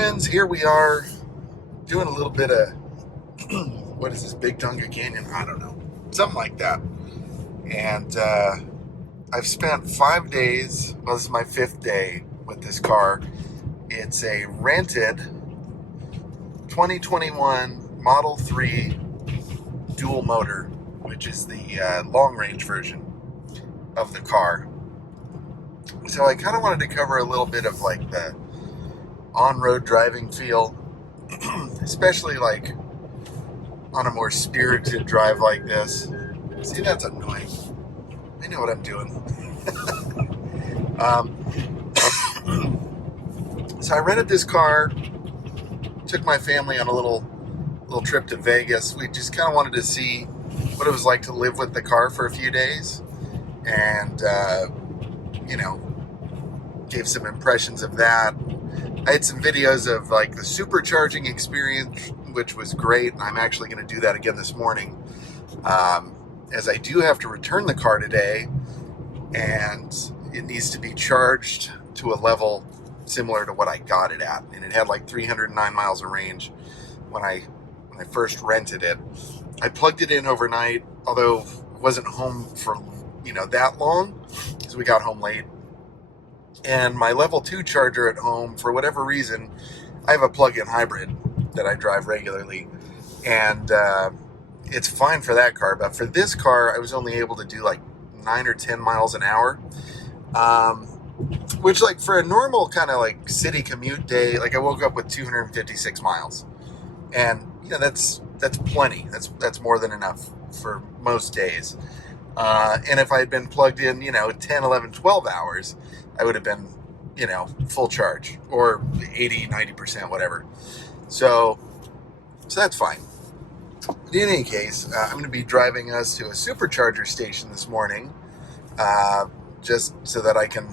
friends, here we are doing a little bit of, what is this, Big Tonga Canyon? I don't know. Something like that. And I've spent 5 days, well, this is my 5th day with this car. It's a rented 2021 Model 3 dual motor, which is the long range version of the car. So I kind of wanted to cover a little bit of like the on-road driving feel, especially like on a more spirited drive like this. See, that's annoying. I know what I'm doing. So I rented this car, took my family on a little trip to Vegas. We just kind of wanted to see what it was like to live with the car for a few days, and gave some impressions of that. I had some videos of like the supercharging experience, which was great. I'm actually going to do that again this morning, as I do have to return the car today, and it needs to be charged to a level similar to what I got it at, and it had like 309 miles of range when I first rented it. I plugged it in overnight, although I wasn't home for that long, because we got home late. And my level 2 charger at home, for whatever reason, I have a plug-in hybrid that I drive regularly, and it's fine for that car. But for this car, I was only able to do like 9 or 10 miles an hour, which, like, for a normal kind of like city commute day, like I woke up with 256 miles, and that's plenty. That's more than enough for most days. And if I had been plugged in 10, 11, 12 hours, I would have been full charge, or 80, 90%, whatever. So that's fine. But in any case, I'm going to be driving us to a supercharger station this morning, just so that I can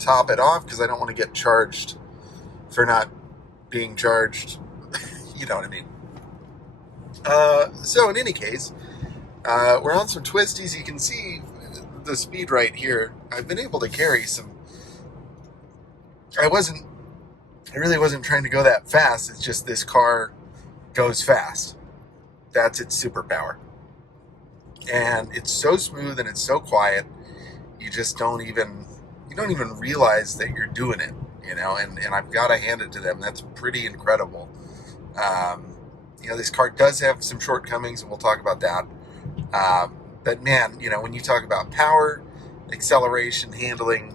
top it off, because I don't want to get charged for not being charged. You know what I mean? So in any case, we're on some twisties. You can see the speed right here. I've been able to carry some. I really wasn't trying to go that fast. It's just this car goes fast. That's its superpower. And it's so smooth and it's so quiet. You just don't even realize that you're doing it, and I've got to hand it to them. That's pretty incredible. This car does have some shortcomings, and we'll talk about that. But man, when you talk about power, acceleration, handling,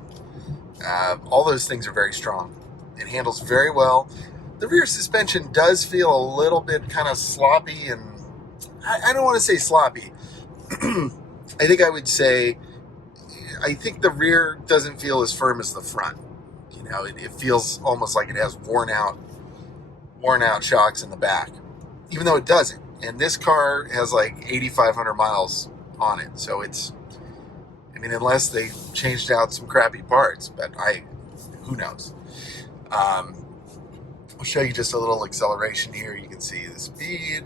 all those things are very strong. It handles very well. The rear suspension does feel a little bit kind of sloppy, and I don't want to say sloppy. I think I would say, I think the rear doesn't feel as firm as the front. It feels almost like it has worn out shocks in the back, even though it doesn't. And this car has like 8,500 miles on it. So unless they changed out some crappy parts, but who knows? I'll show you just a little acceleration here. You can see the speed.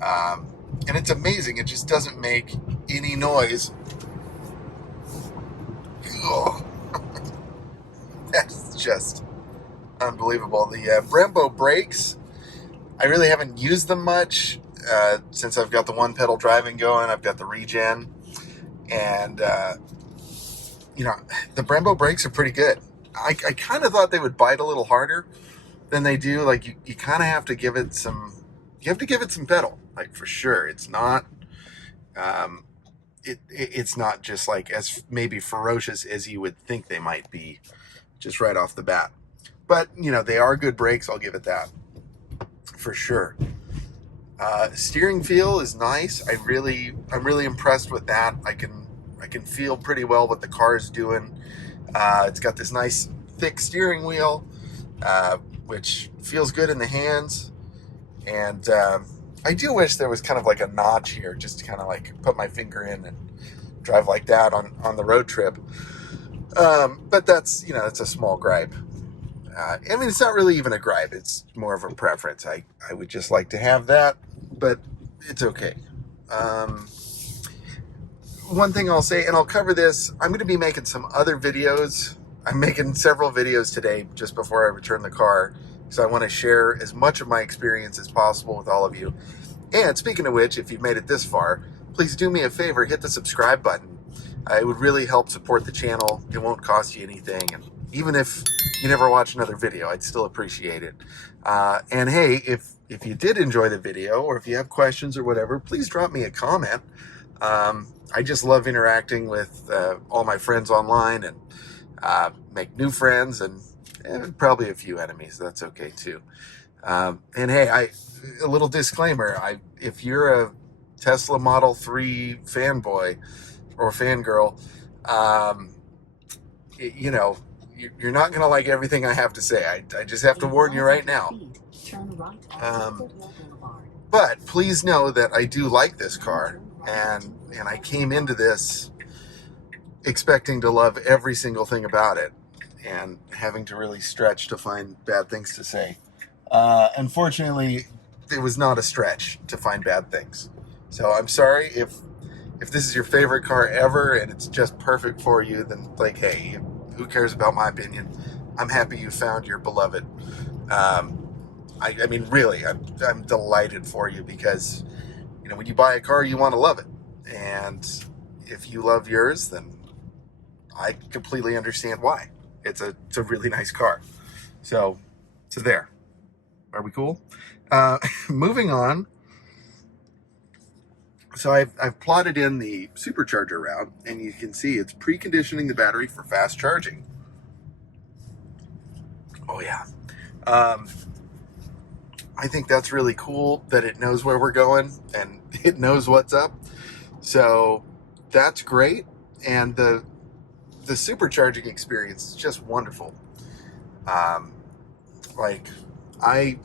And it's amazing. It just doesn't make any noise. Oh. That's just unbelievable. The Brembo brakes, I really haven't used them much since I've got the one pedal driving going. I've got the regen, and the Brembo brakes are pretty good. I kind of thought they would bite a little harder than they do. Like you kind of have to give it some. You have to give it some pedal, like, for sure. It's not. It's not just like as maybe ferocious as you would think they might be, just right off the bat. But they are good brakes. I'll give it that, for sure. Steering feel is nice. I'm really impressed with that. I can feel pretty well what the car is doing. It's got this nice thick steering wheel, which feels good in the hands. And I do wish there was kind of like a notch here, just to kind of like put my finger in and drive like that on the road trip. But that's it's a small gripe. It's not really even a gripe. It's more of a preference. I would just like to have that, but it's okay. One thing I'll say, and I'll cover this, I'm going to be making some other videos. I'm making several videos today just before I return the car, because I want to share as much of my experience as possible with all of you. And speaking of which, if you've made it this far, please do me a favor, hit the subscribe button. It would really help support the channel. It won't cost you anything. And even if you never watch another video, I'd still appreciate it. And hey, if you did enjoy the video, or if you have questions or whatever, please drop me a comment. I just love interacting with all my friends online, and make new friends, and probably a few enemies. That's okay too. And hey, a little disclaimer, if you're a Tesla Model 3 fanboy or fangirl, you know, you're not going to like everything I have to say. I just have to warn you right now. But please know that I do like this car, and I came into this expecting to love every single thing about it, and having to really stretch to find bad things to say. Unfortunately, it was not a stretch to find bad things. So I'm sorry if this is your favorite car ever and it's just perfect for you, then like, hey, who cares about my opinion? I'm happy you found your beloved. I mean, really, I'm delighted for you, because, you know, when you buy a car, you want to love it. And if you love yours, then I completely understand why. It's a really nice car. So there. Are we cool? Moving on. So I've plotted in the supercharger route, and you can see it's preconditioning the battery for fast charging. Oh yeah. I think that's really cool that it knows where we're going and it knows what's up. So that's great. And the supercharging experience is just wonderful. Like I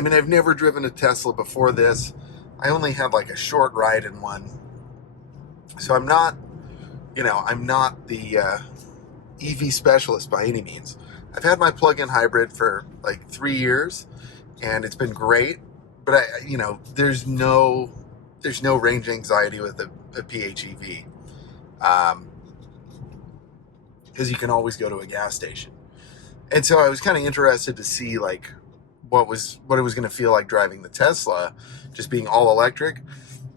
mean, I've never driven a Tesla before this. I only had like a short ride in one. So I'm not the EV specialist by any means. I've had my plug-in hybrid for like 3 years, and it's been great. But there's no range anxiety with a PHEV, because you can always go to a gas station. And so I was kind of interested to see like what it was going to feel like driving the Tesla, just being all electric.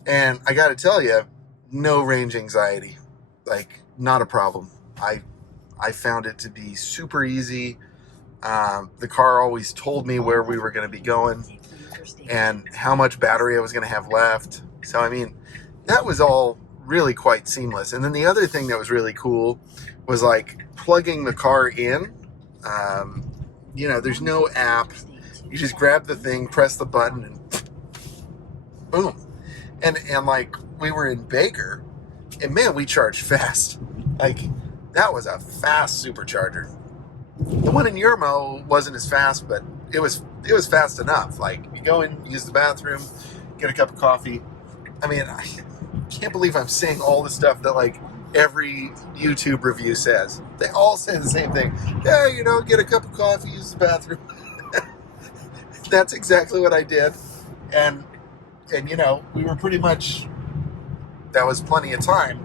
And I got to tell you, no range anxiety, like not a problem. I found it to be super easy. The car always told me where we were going to be going and how much battery I was going to have left. So, I mean, that was all really quite seamless. And then the other thing that was really cool was like plugging the car in. There's no app. You just grab the thing, press the button, and boom. And like, we were in Baker, and man, we charged fast. Like, that was a fast supercharger. The one in Yermo wasn't as fast, but it was fast enough. Like, you go in, use the bathroom, get a cup of coffee. I mean, I can't believe I'm saying all the stuff that like every YouTube review says. They all say the same thing. Yeah, get a cup of coffee, use the bathroom. That's exactly what I did. And we were pretty much, that was plenty of time.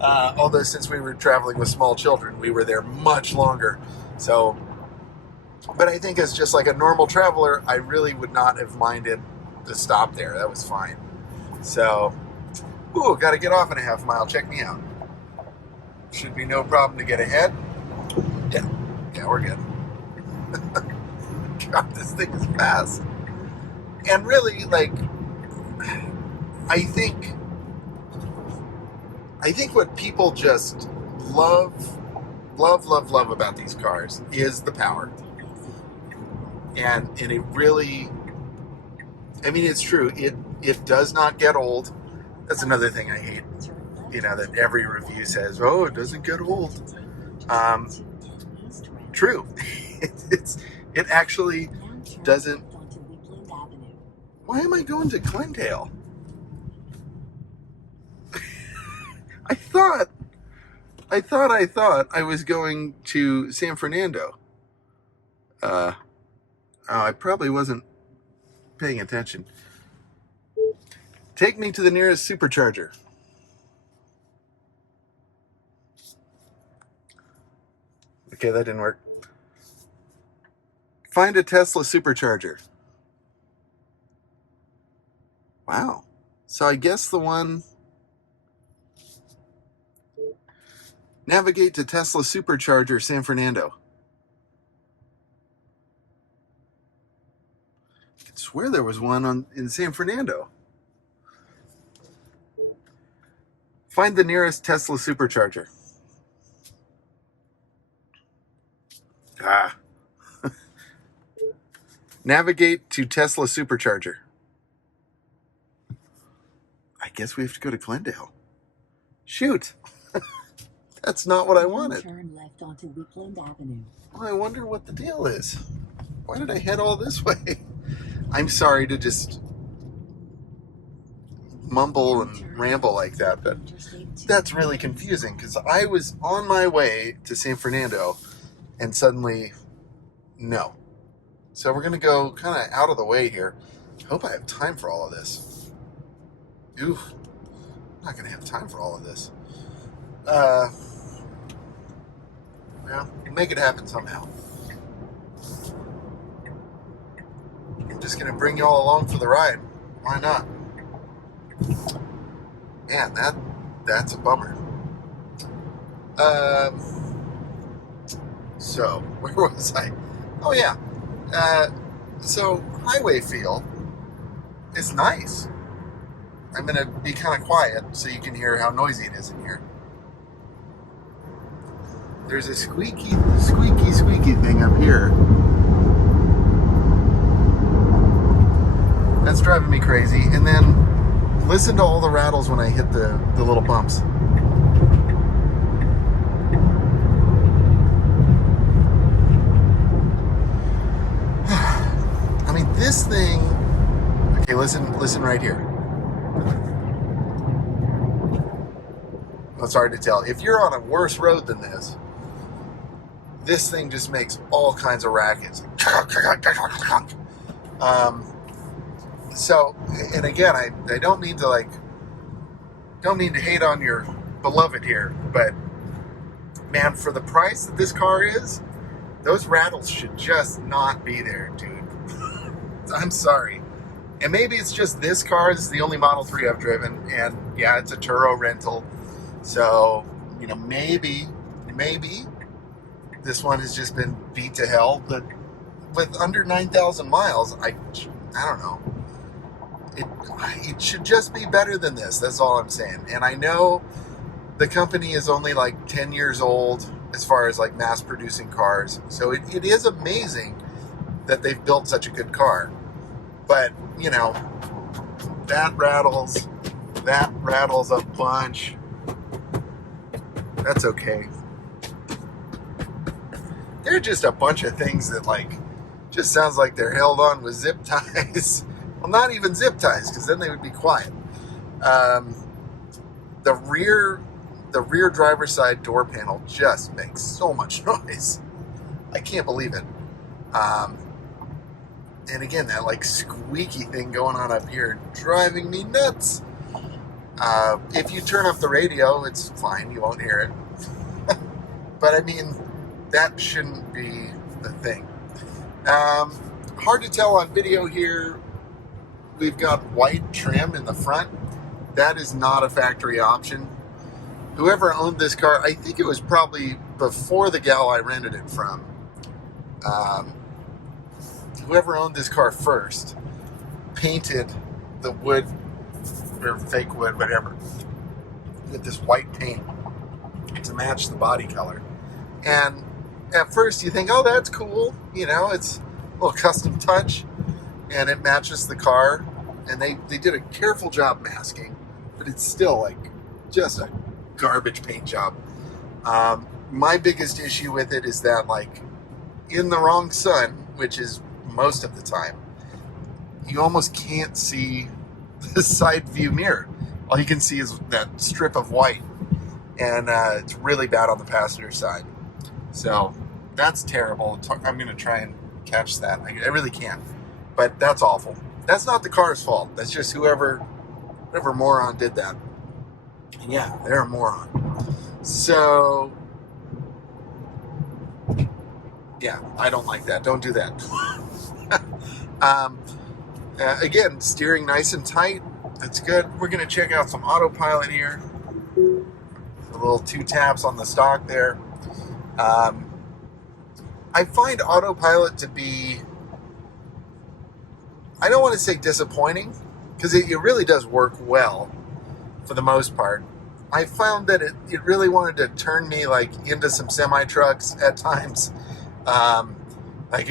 Although since we were traveling with small children, we were there much longer. So, but I think as just like a normal traveler, I really would not have minded the stop there. That was fine. So, got to get off in a half mile. Check me out. Should be no problem to get ahead. Yeah, we're good. God, this thing is fast. And really, like, I think what people just love about these cars is the power. And it really, I mean, it's true. It does not get old. That's another thing I hate. That every review says, oh, it doesn't get old. True. It actually doesn't. Why am I going to Glendale? I thought I was going to San Fernando. I probably wasn't paying attention. Take me to the nearest supercharger. Okay, that didn't work. Find a Tesla supercharger. Wow. So I guess the one... Navigate to Tesla supercharger, San Fernando. I could swear there was one in San Fernando. Find the nearest Tesla supercharger. Ah. Navigate to Tesla supercharger. I guess we have to go to Glendale. Shoot. That's not what I wanted. Turn left onto Woodland Avenue. Well, I wonder what the deal is. Why did I head all this way? I'm sorry to just mumble and ramble like that, but that's really confusing because I was on my way to San Fernando and suddenly, no. So we're going to go kind of out of the way here. I hope I have time for all of this. Oof. I'm not going to have time for all of this. Well, you make it happen somehow. I'm just going to bring y'all along for the ride. Why not? Man, that's a bummer. So, where was I? Oh, yeah. So, highway feel is nice. I'm going to be kind of quiet so you can hear how noisy it is in here. There's a squeaky thing up here. That's driving me crazy. And then listen to all the rattles when I hit the little bumps. I mean, this thing... Okay, listen right here. It's hard to tell. If you're on a worse road than this thing just makes all kinds of rackets. So, and again, I don't mean to hate on your beloved here, but man, for the price that this car is, those rattles should just not be there, dude. I'm sorry. And maybe it's just this car is the only Model 3 I've driven, and yeah, it's a Turo rental. So, you know, maybe this one has just been beat to hell, but with under 9,000 miles, I don't know. It should just be better than this. That's all I'm saying. And I know the company is only like 10 years old as far as like mass producing cars. So it is amazing that they've built such a good car. But, you know, that rattles a bunch. That's okay. They're just a bunch of things that like just sounds like they're held on with zip ties. Well, not even zip ties, because then they would be quiet. The rear driver's side door panel just makes so much noise. I can't believe it. And again, that like squeaky thing going on up here driving me nuts. If you turn off the radio, it's fine. You won't hear it. But I mean, that shouldn't be the thing. Hard to tell on video here. We've got white trim in the front. That is not a factory option. Whoever owned this car, I think it was probably before the gal I rented it from. Whoever owned this car first painted the wood, or fake wood, whatever, with this white paint to match the body color. And at first you think, oh, that's cool. You know, it's a little custom touch and it matches the car. And they did a careful job masking, but it's still like just a garbage paint job. My biggest issue with it is that like in the wrong sun, which is most of the time, you almost can't see the side view mirror. All you can see is that strip of white, and it's really bad on the passenger side. So that's terrible. I'm going to try and catch that. I really can't, but that's awful. That's not the car's fault. That's just whoever moron did that. And yeah, they're a moron. So Yeah, I don't like that. Don't do that. Again, steering nice and tight. That's good. We're going to check out some autopilot here. A little 2 taps on the stock there. I find autopilot to be, I don't want to say disappointing, because it really does work well for the most part. I found that it really wanted to turn me like into some semi-trucks at times. Like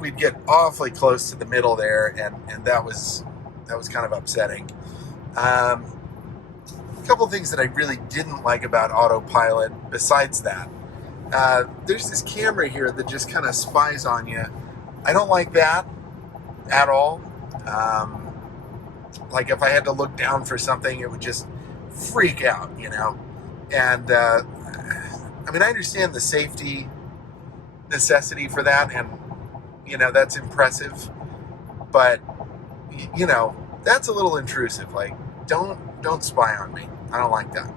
we'd get awfully close to the middle there, and that was kind of upsetting. A couple things that I really didn't like about autopilot besides that. There's this camera here that just kind of spies on you. I don't like that at all. Like if I had to look down for something, it would just freak out, you know. And I mean, I understand the safety necessity for that, and you know, that's impressive, but you know, that's a little intrusive. Like, don't spy on me. I don't like that.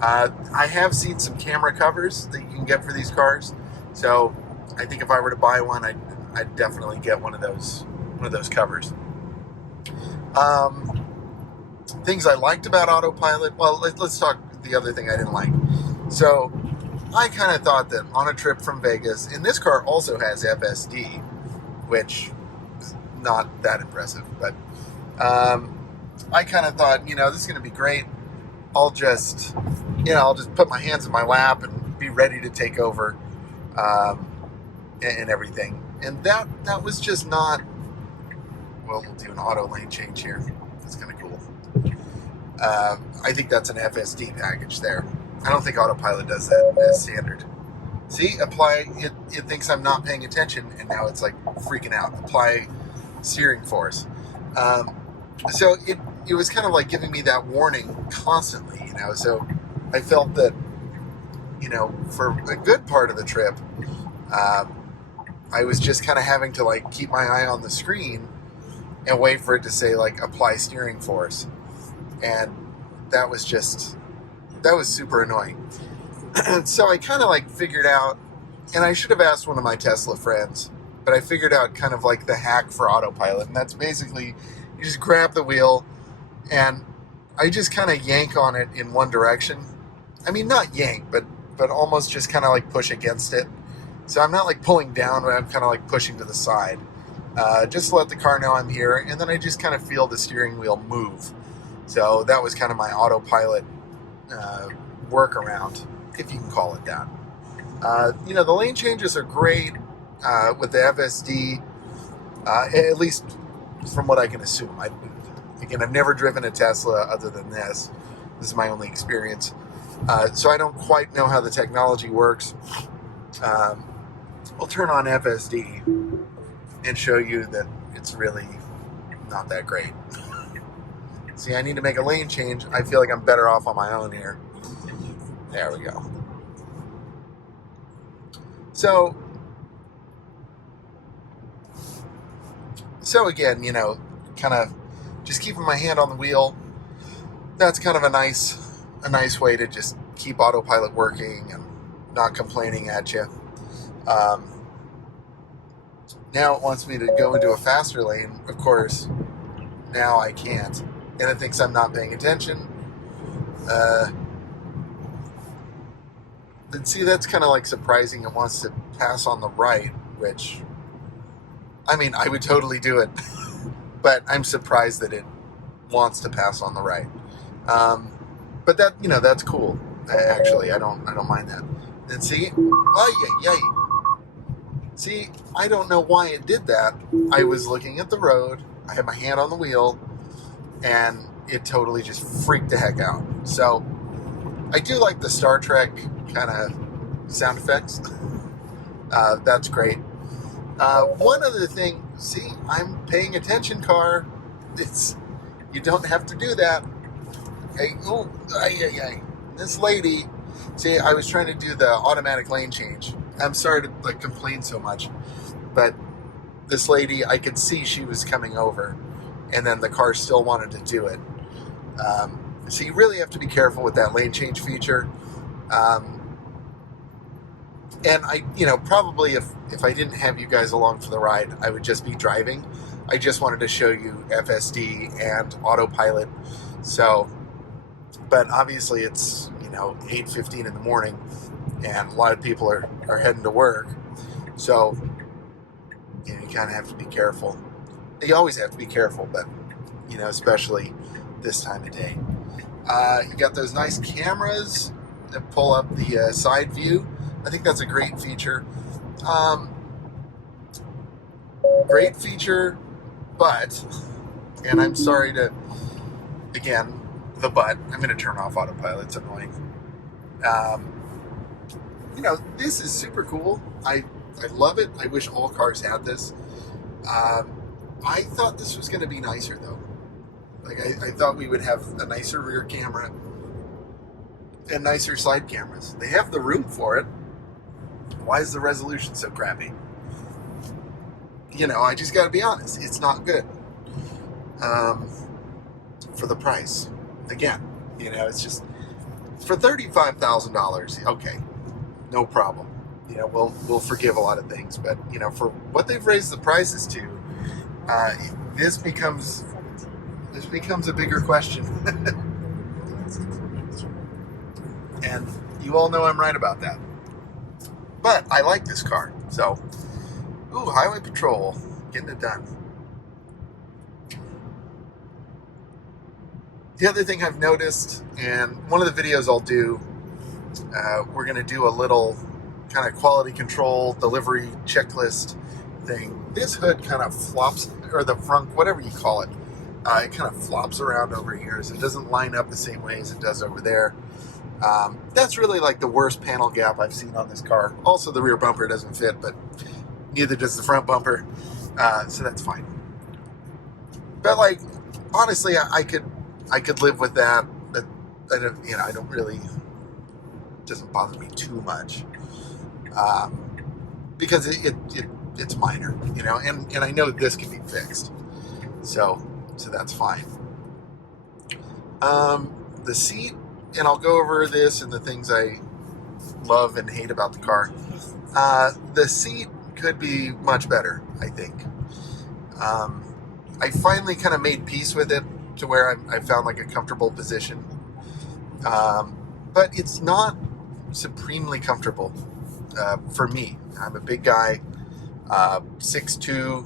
I have seen some camera covers that you can get for these cars, so I think if I were to buy one, I'd definitely get one of those covers. Things I liked about autopilot. Well, let's talk the other thing I didn't like. So I kind of thought that on a trip from Vegas, and this car also has FSD, which is not that impressive, but I kind of thought, you know, this is going to be great. I'll just put my hands in my lap and be ready to take over and everything. And that was just not. Well, we'll do an auto lane change here. That's kind of cool. I think that's an FSD package there. I don't think autopilot does that as standard. See, apply, it thinks I'm not paying attention, and now it's like freaking out. Apply steering force. So it was kind of like giving me that warning constantly, you know. So I felt that, you know, for a good part of the trip, I was just kind of having to like keep my eye on the screen and wait for it to say like apply steering force. And that was super annoying. So I kind of like figured out, and I should have asked one of my Tesla friends, but I figured out kind of like the hack for autopilot. And that's basically, you just grab the wheel and I just kind of yank on it in one direction. I mean, not yank, but almost just kind of like push against it. So I'm not like pulling down, but I'm kind of like pushing to the side. Just to let the car know I'm here, and then I just kind of feel the steering wheel move. So that was kind of my autopilot workaround, if you can call it that. You know, the lane changes are great with the FSD, at least from what I can assume. I've never driven a Tesla other than this. This is my only experience. So I don't quite know how the technology works. We'll turn on FSD and show you that it's really not that great. See, I need to make a lane change. I feel like I'm better off on my own here. There we go. So again, you know, kind of just keeping my hand on the wheel. That's kind of a nice way to just keep autopilot working and not complaining at you. Now it wants me to go into a faster lane. Of course, now I can't. And it thinks I'm not paying attention. But see, that's kind of like surprising. It wants to pass on the right, which, I mean, I would totally do it. But I'm surprised that it wants to pass on the right. But that, you know, that's cool. Actually, I don't mind that. And see, see, I don't know why it did that. I was looking at the road. I had my hand on the wheel, and it totally just freaked the heck out. So I do like the Star Trek kind of sound effects. That's great. One other thing, see, I'm paying attention, car. You don't have to do that. Hey, ooh, this lady, see, I was trying to do the automatic lane change. I'm sorry to like complain so much, but this lady, I could see she was coming over, and then the car still wanted to do it. So you really have to be careful with that lane change feature. And I, probably if I didn't have you guys along for the ride, I would just be driving. I just wanted to show you FSD and autopilot. So, but obviously it's, 8:15 in the morning and a lot of people are heading to work. So, you kind of have to be careful. You always have to be careful, but, especially this time of day. You got those nice cameras that pull up the side view. I think that's a great feature. Great feature, but, and I'm sorry to, again, the but, I'm going to turn off autopilot. It's annoying. This is super cool. I love it. I wish all cars had this. I thought this was going to be nicer, though. Like, I thought we would have a nicer rear camera and nicer side cameras. They have the room for it. Why is the resolution so crappy? I just got to be honest. It's not good for the price. Again, it's just for $35,000. Okay, no problem. We'll forgive a lot of things, but for what they've raised the prices to, this becomes a bigger question. And you all know I'm right about that. But I like this car, so highway patrol, getting it done. The other thing I've noticed, and one of the videos I'll do, we're going to do a little kind of quality control delivery checklist thing. This hood kind of flops, or the front, whatever you call it, it kind of flops around over here, so it doesn't line up the same way as it does over there. That's really like the worst panel gap I've seen on this car. Also, the rear bumper doesn't fit, but neither does the front bumper, so that's fine. But like, honestly, I could live with that. But I don't really, it doesn't bother me too much, because it's minor, and I know this can be fixed, so that's fine. The seat, and I'll go over this and the things I love and hate about the car. The seat could be much better, I think. I finally kind of made peace with it to where I found like a comfortable position. But it's not supremely comfortable for me. I'm a big guy, 6'2",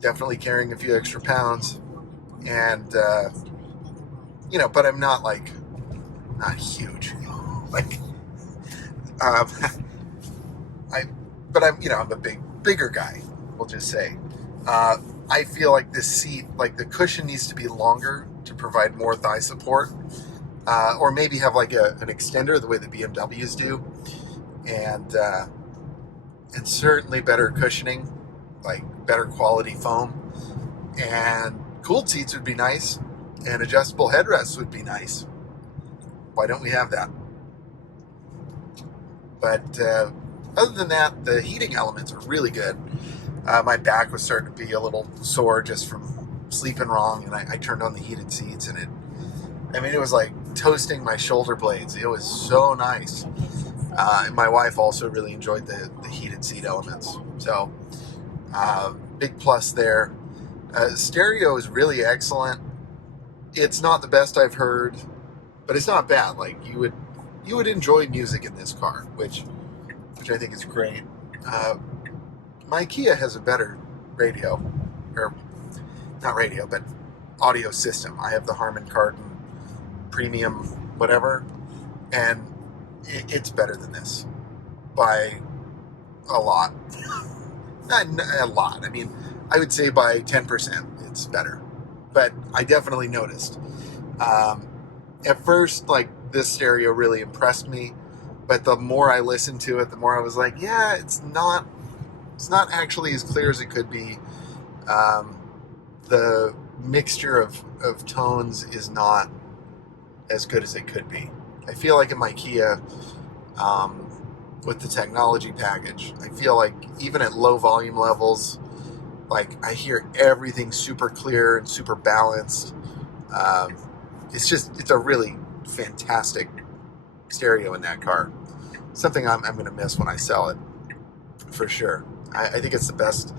definitely carrying a few extra pounds, and but I'm not huge, like, I'm a bigger guy, we'll just say. I feel like this seat, like the cushion needs to be longer to provide more thigh support, or maybe have like an extender the way the BMWs do, and certainly better cushioning, like better quality foam, and cooled seats would be nice, and adjustable headrests would be nice. Why don't we have that? But other than that, the heating elements are really good. My back was starting to be a little sore just from sleeping wrong, and I turned on the heated seats, and it was like toasting my shoulder blades. It was so nice. And my wife also really enjoyed the heated seat elements. So, big plus there. Stereo is really excellent. It's not the best I've heard, but it's not bad. Like, you would enjoy music in this car, which I think is great. My Kia has a better radio, or not radio, but audio system. I have the Harman Kardon Premium whatever, and it's better than this by a lot. Not a lot. I mean, I would say by 10% it's better, but I definitely noticed. At first, like, this stereo really impressed me, but the more I listened to it, the more I was like, yeah, it's not actually as clear as it could be. The mixture of tones is not as good as it could be. I feel like in my Kia, with the technology package, I feel like even at low volume levels, like, I hear everything super clear and super balanced. It's a really fantastic stereo in that car. something I'm going to miss when I sell it, for sure. I think it's the best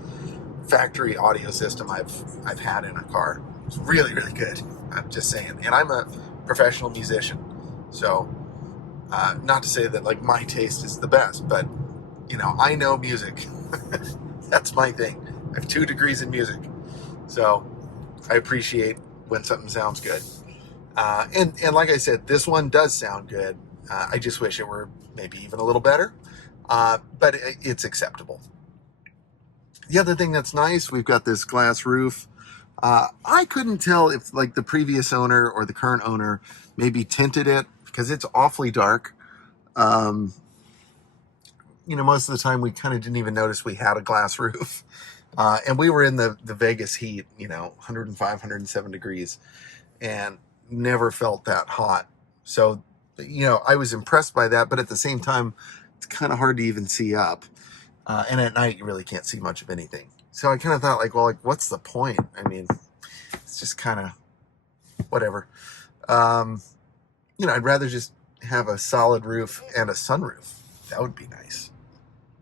factory audio system I've had in a car. It's really, really good. I'm just saying. And I'm a professional musician, so not to say that like my taste is the best, but you know, I know music. That's my thing. I have 2 degrees in music, so I appreciate when something sounds good. And like I said, this one does sound good. I just wish it were maybe even a little better, but it's acceptable. The other thing that's nice, we've got this glass roof. I couldn't tell if like the previous owner or the current owner maybe tinted it because it's awfully dark. You know, most of the time we kind of didn't even notice we had a glass roof. And we were in the Vegas heat, you know, 105, 107 degrees, and never felt that hot. So, you know, I was impressed by that, but at the same time, it's kind of hard to even see up. And at night, you really can't see much of anything. So I kind of thought, like, well, like, what's the point? I mean, it's just kind of whatever. You know, I'd rather just have a solid roof and a sunroof. That would be nice.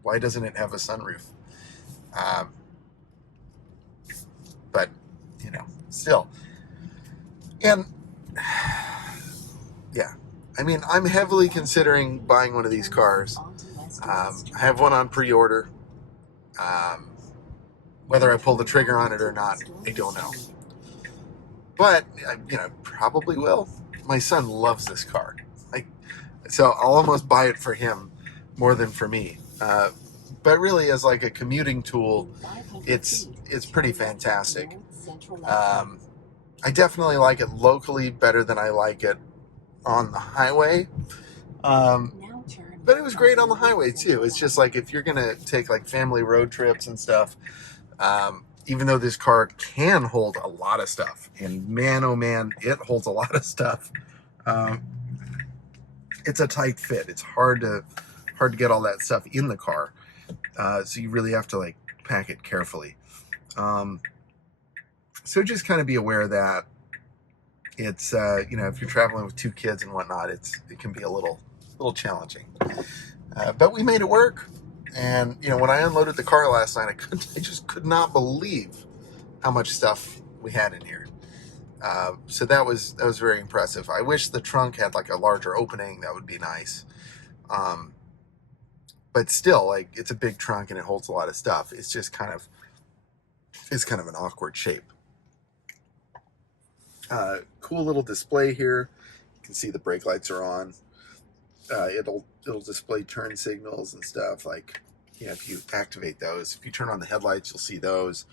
Why doesn't it have a sunroof? But, you know, still. And, yeah. I mean, I'm heavily considering buying one of these cars. I have one on pre-order. Whether I pull the trigger on it or not, I don't know. But, you know, probably will. My son loves this car. So I'll almost buy it for him more than for me. But really, as like a commuting tool, it's pretty fantastic. I definitely like it locally better than I like it on the highway. But it was great on the highway too. It's just like if you're gonna take like family road trips and stuff, even though this car can hold a lot of stuff, and man, oh man, it holds a lot of stuff. It's a tight fit. It's hard to get all that stuff in the car, so you really have to like pack it carefully. So just kind of be aware of that. It's you know, if you're traveling with 2 kids and whatnot, it can be a little challenging. But we made it work. And you know, when I unloaded the car last night, I just could not believe how much stuff we had in here. So that was very impressive. I wish the trunk had like a larger opening. That would be nice. But still, like, it's a big trunk and it holds a lot of stuff. It's just kind of an awkward shape. Cool little display here. You can see the brake lights are on. It'll display turn signals and stuff. Like, you know, if you activate those, if you turn on the headlights, you'll see those.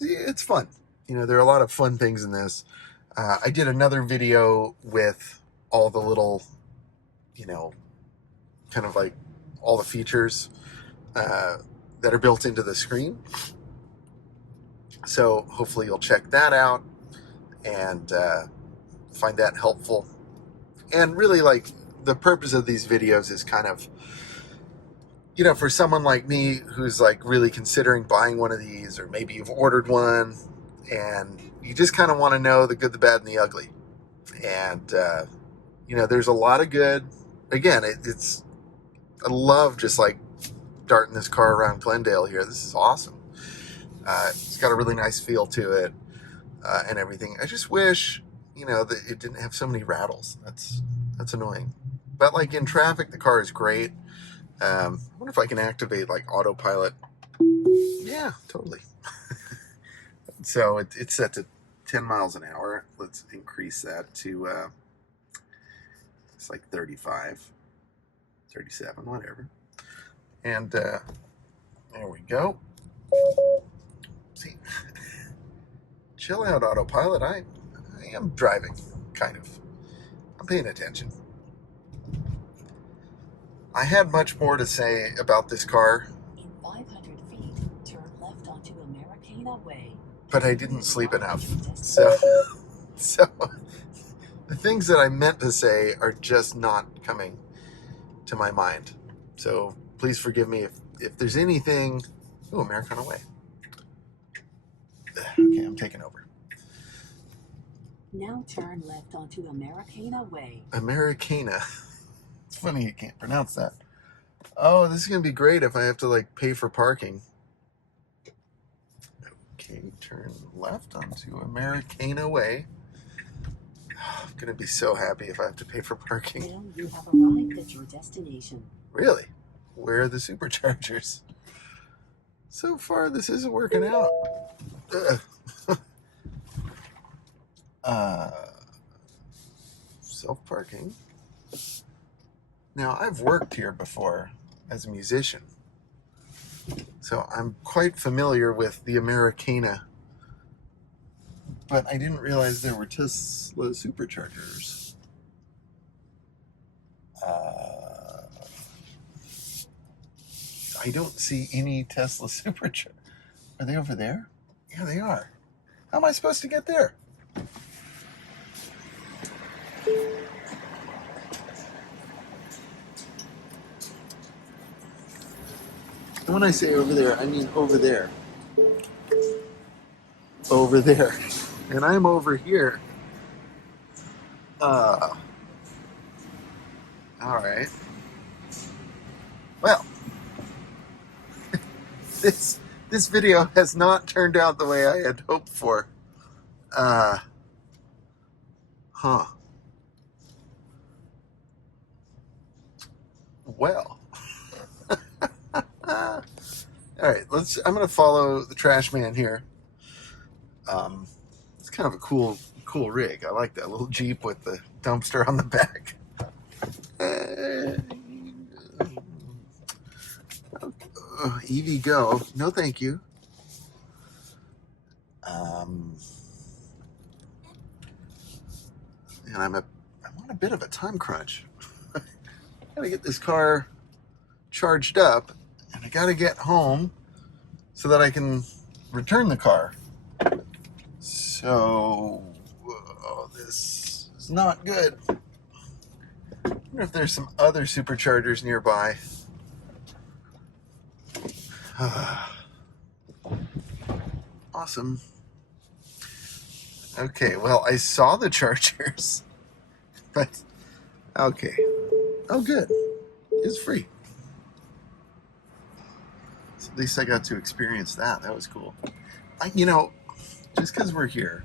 It's fun. You know, there are a lot of fun things in this. I did another video with all the little, you know, kind of like all the features that are built into the screen. So hopefully you'll check that out and find that helpful. And really, like, the purpose of these videos is kind of, you know, for someone like me who's like really considering buying one of these, or maybe you've ordered one and you just kind of want to know the good, the bad, and the ugly. And, you know, there's a lot of good. Again, I love just like darting this car around Glendale here. This is awesome. It's got a really nice feel to it and everything. I just wish, you know, that it didn't have so many rattles. That's annoying. But like in traffic, the car is great. I wonder if I can activate like autopilot. Yeah, totally. So it's set to 10 miles an hour. Let's increase that to it's like 35, 37, whatever. And there we go. See, chill out, autopilot. I am driving, kind of. I'm paying attention. I had much more to say about this car. In 500 feet, turn left onto Americana Way. But I didn't sleep enough. So the things that I meant to say are just not coming to my mind. So please forgive me if there's anything. Oh, Americana Way. Okay, I'm taking over. Now turn left onto Americana Way. Americana. It's funny you can't pronounce that. Oh, this is going to be great if I have to, like, pay for parking. Okay, turn left onto Americana Way. I'm going to be so happy if I have to pay for parking. Now you have arrived at your destination. Really? Where are the superchargers? So far, this isn't working out. Self-parking. Now, I've worked here before as a musician, so I'm quite familiar with the Americana, but I didn't realize there were Tesla superchargers. I don't see any Tesla superchargers. Are they over there? Yeah, they are. How am I supposed to get there? And when I say over there, I mean over there. Over there. And I'm over here. All right. Well, this video has not turned out the way I had hoped for. Well. All right, I'm going to follow the trash man here. It's kind of a cool rig. I like that little Jeep with the dumpster on the back. EV go. No, thank you. And I'm on a bit of a time crunch. I gotta get this car charged up, and I gotta get home so that I can return the car. So this is not good. I wonder if there's some other superchargers nearby. Awesome. Okay, well, I saw the chargers, but okay. Oh, good. It's free. So at least I got to experience that. That was cool. Just because we're here,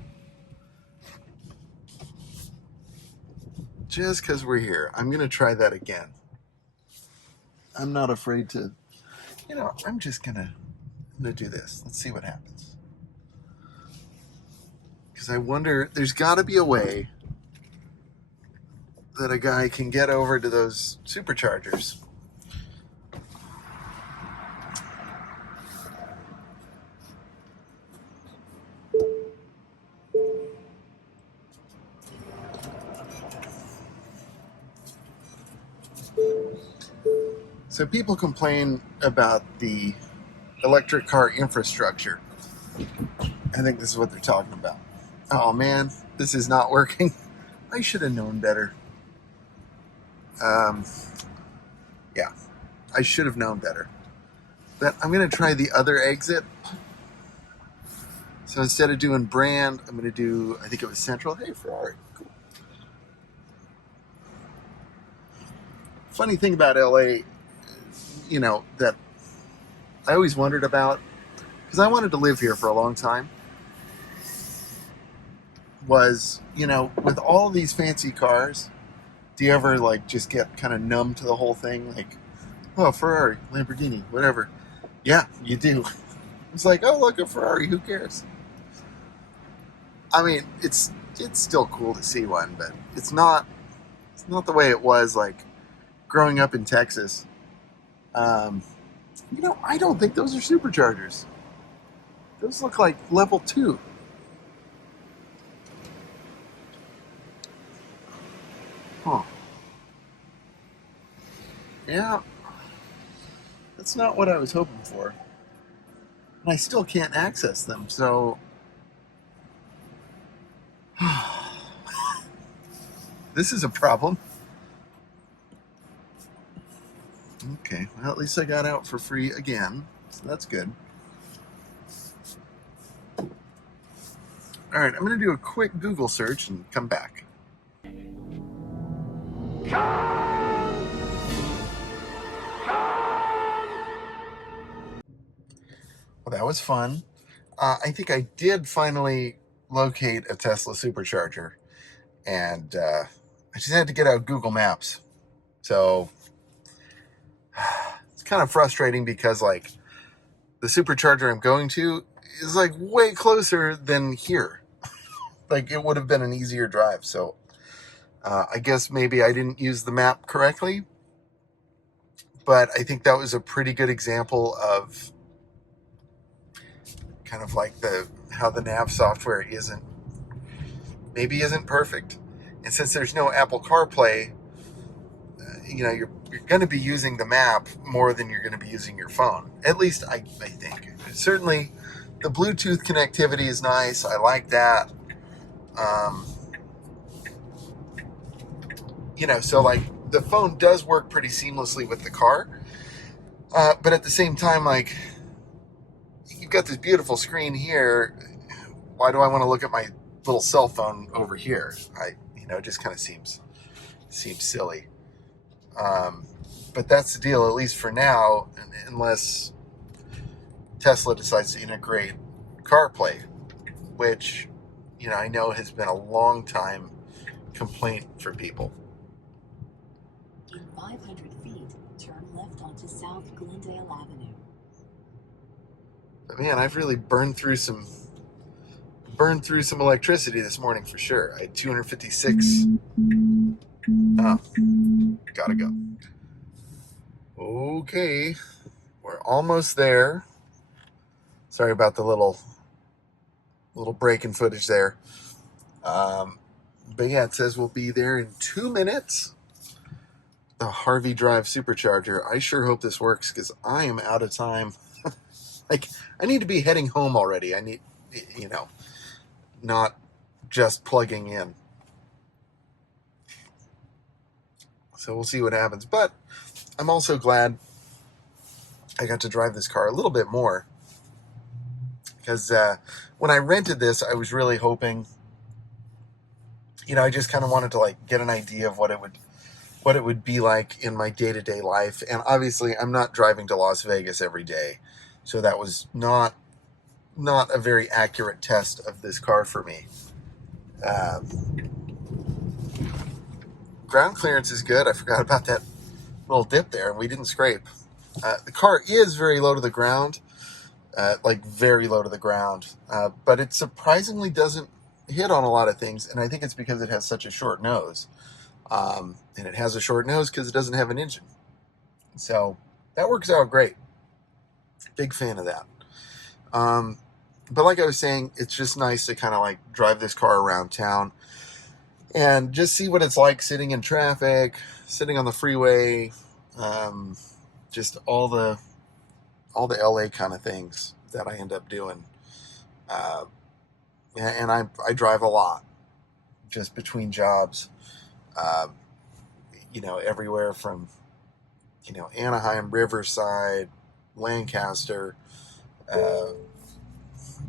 I'm going to try that again. I'm not afraid to, I'm just going to do this. Let's see what happens. Because I wonder, there's got to be a way that a guy can get over to those superchargers. So people complain about the electric car infrastructure. I think this is what they're talking about. Oh man, this is not working. I should have known better. Yeah, I should have known better. But I'm going to try the other exit. So instead of doing Brand, I'm going to do, I think it was Central. Hey, Ferrari. Cool. Funny thing about LA, that I always wondered about, because I wanted to live here for a long time, was, with all these fancy cars, do you ever just get kind of numb to the whole thing? Like, oh, Ferrari, Lamborghini, whatever. Yeah, you do. It's like, oh, look, a Ferrari, who cares? I mean, it's still cool to see one, but it's not the way it was growing up in Texas. I don't think those are superchargers. Those look like level 2. Huh. Yeah. That's not what I was hoping for. And I still can't access them, so... This is a problem. Okay, well, at least I got out for free again, so that's good. All right, I'm going to do a quick Google search and come back. Well, that was fun. I think I did finally locate a Tesla supercharger, and I just had to get out Google Maps. So it's kind of frustrating because like the supercharger I'm going to is like way closer than here. Like it would have been an easier drive. So I guess maybe I didn't use the map correctly, but I think that was a pretty good example of kind of like how the nav software isn't perfect. And since there's no Apple CarPlay, you're going to be using the map more than you're going to be using your phone. At least I think. Certainly, the Bluetooth connectivity is nice. I like that. So like the phone does work pretty seamlessly with the car. But at the same time, like you've got this beautiful screen here. Why do I want to look at my little cell phone over here? It just kind of seems silly. But that's the deal, at least for now, unless Tesla decides to integrate CarPlay, which, I know has been a long time complaint for people. In 500 feet, turn left onto South Glendale Avenue. But man, I've really burned through some electricity this morning for sure. I had 256. Oh, gotta go. Okay, we're almost there. Sorry about the little break in footage there. But yeah, it says we'll be there in 2 minutes. The Harvey Drive supercharger. I sure hope this works because I am out of time. Like, I need to be heading home already. I need, not just plugging in. So we'll see what happens. But I'm also glad I got to drive this car a little bit more. Because when I rented this, I was really hoping, I just kind of wanted to like get an idea of what it would be like in my day-to-day life. And obviously I'm not driving to Las Vegas every day. So that was not a very accurate test of this car for me. Ground clearance is good. I forgot about that little dip there, and we didn't scrape. The car is very low to the ground, like very low to the ground, but it surprisingly doesn't hit on a lot of things, and I think it's because it has such a short nose. And it has a short nose because it doesn't have an engine. So that works out great. Big fan of that. But like I was saying, it's just nice to kind of like drive this car around town and just see what it's like sitting in traffic, sitting on the freeway, just all the LA kind of things that I end up doing. And I drive a lot just between jobs, everywhere from, Anaheim, Riverside, Lancaster,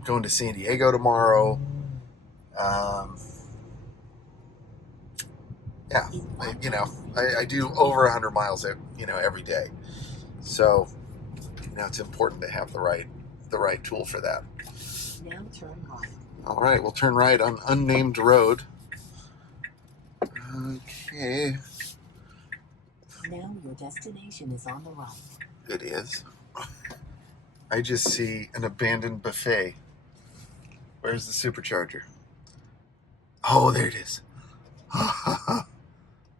going to San Diego tomorrow. Yeah, I do over 100 miles, every day. So, it's important to have the right tool for that. Now turn right. All right, we'll turn right on unnamed road. Okay. Now your destination is on the right. It is. I just see an abandoned buffet. Where's the supercharger? Oh, there it is.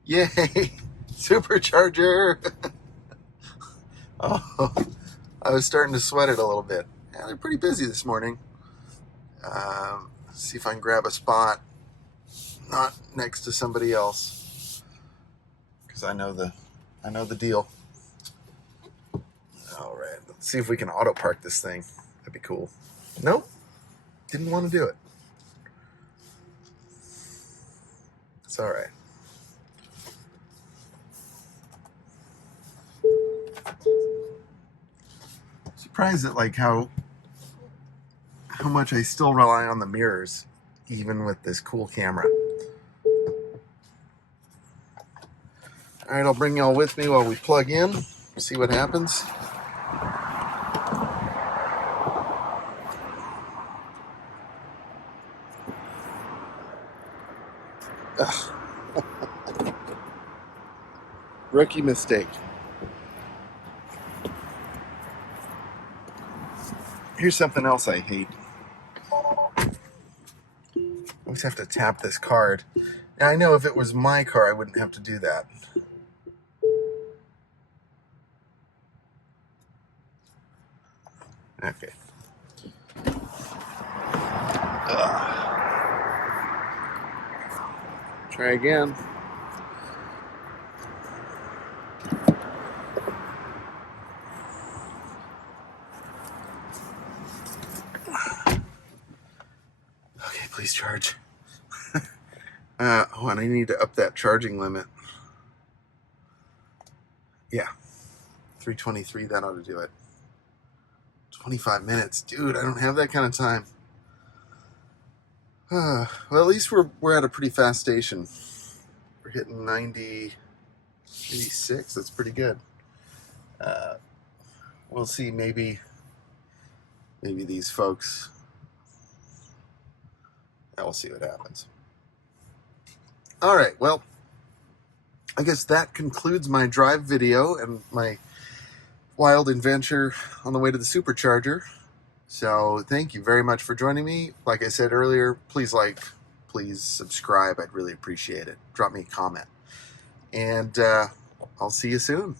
Yay! Supercharger! Oh, I was starting to sweat it a little bit. Yeah, they're pretty busy this morning. Let's see if I can grab a spot not next to somebody else, because I know the deal. All right, let's see if we can auto park this thing. That'd be cool. Nope, didn't want to do it. It's all right. Surprised at like how much I still rely on the mirrors, even with this cool camera. All right, I'll bring y'all with me while we plug in, see what happens. Rookie mistake. Here's something else I hate. I always have to tap this card. Now, I know if it was my car, I wouldn't have to do that. Okay. Try again. Okay, please charge. Oh, and I need to up that charging limit. Yeah, 323, that ought to do it. 25 minutes. Dude, I don't have that kind of time. Well, at least we're at a pretty fast station. We're hitting 90, 86. That's pretty good. We'll see. Maybe these folks. We'll see what happens. All right. Well, I guess that concludes my drive video and my wild adventure on the way to the supercharger. So thank you very much for joining me. Like I said earlier, please subscribe. I'd really appreciate it. Drop me a comment. And I'll see you soon.